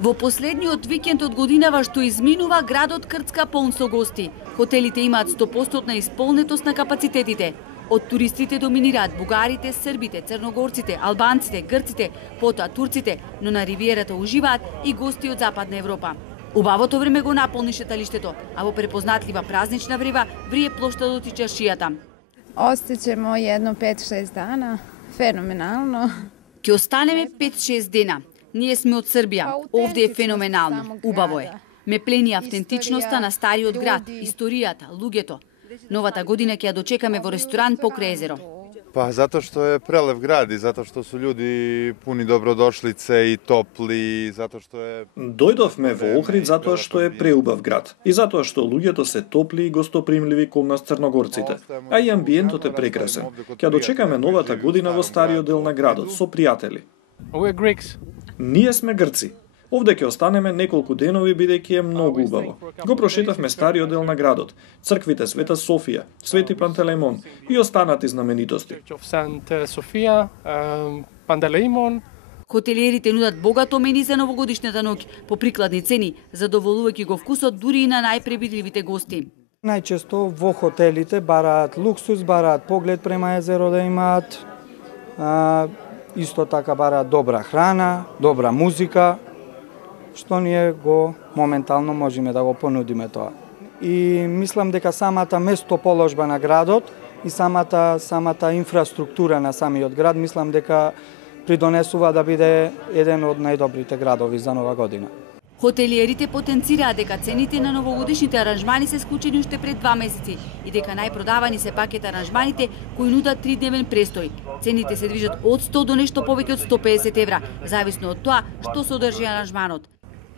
Во последниот викенд од годинава што изминува, градот Крцка полн со гости. Хотелите имаат 100% исполнетост на капацитетите. Од туристите доминираат бугарите, србите, црногорците, албанците, грците, потоа турците, но на ривиерата уживаат и гости од Западна Европа. Убавото време го наполни шеталиштето, а во препознатлива празнична врева врие плоштадот и чаршијата. Остаćemo jedno 5-6 dana, fenomenalno. Ќе останеме 5-6 дена. Ние сме од Србија. Овде е феноменално. Убаво е. Ме плени автентичноста на стариот град, историјата, луѓето. Новата година ќе ја дочекаме во ресторан покрај езеро. Па затоа што е прелеп град и затоа што су луѓи пуни добродошлице и топли, затоа што е... Дојдовме во Охрид затоа што е преубав град и затоа што луѓето се топли и гостопримливи кон нас црногорците, а и амбиентот е прекрасен. Ќе дочекаме новата година во стариот дел на градот со пријатели. Ние сме грци. Овде ќе останеме неколку денови бидејќи е многу убаво. Го прошетавме стариот дел на градот, црквите Света Софија, Свети Пантелеймон и останати знаменитости. Хотелиерите нудат богато мени за новогодишната ноќ по прикладни цени, задоволувајќи го вкусот дури и на најпребирливите гости. Најчесто во хотелите бараат луксус, бараат поглед према езеро да имаат, исто така бараат добра храна, добра музика, што ние го моментално можеме да го понудиме тоа. И мислам дека самата местоположба на градот и самата инфраструктура на самиот град, мислам дека придонесува да биде еден од најдобрите градови за нова година. Хотелиерите потенцираат дека цените на новогодишните аранжмани се склучени уште пред 2 месеци и дека најпродавани се пакет аранжманите кои нудат 3-дневен престој. Цените се движат од 100 до нешто повеќе од 150 евра, зависно од тоа што содржи аранжманот.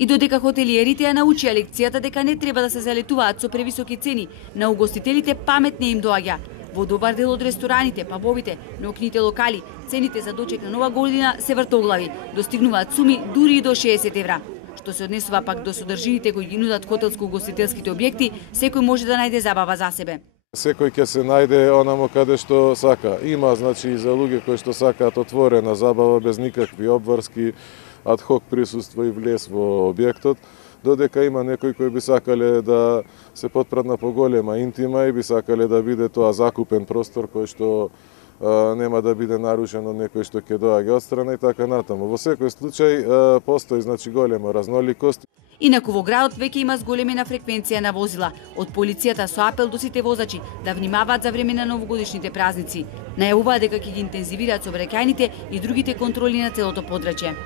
И додека хотелиерите ја научија лекцијата дека не треба да се залетуваат со превисоки цени, на угостителите памет не им доаѓа. Во добар дел од рестораните, пабовите, ноќните локали, цените за дочек на нова година се вртоглави, достигнуваат суми дури и до 60 евра. Што се однесува пак до содржините кои ги нудат хотелско-угостителските објекти, секој може да најде забава за себе. Секој ќе се најде онамо каде што сака. Има, значи, за луѓе кои што сакаат отворена забава без никакви обврски, адхок присуство и влез во објектот, додека има некои кои би сакале да се потпрат на поголема интима и би сакале да биде тоа закупен простор кој што нема да биде нарушен од некој што ќе доаѓа одстрана и така натаму. Во секој случај постои, значи, голема разноликост. Инаку во градот веќе има зголемена фреквенција на возила од полицијата со апел до сите возачи да внимаваат за време на новогодишните празници. Најавуваат дека ќе ги интензивираат сообраќајните и другите контроли на целото подрачје.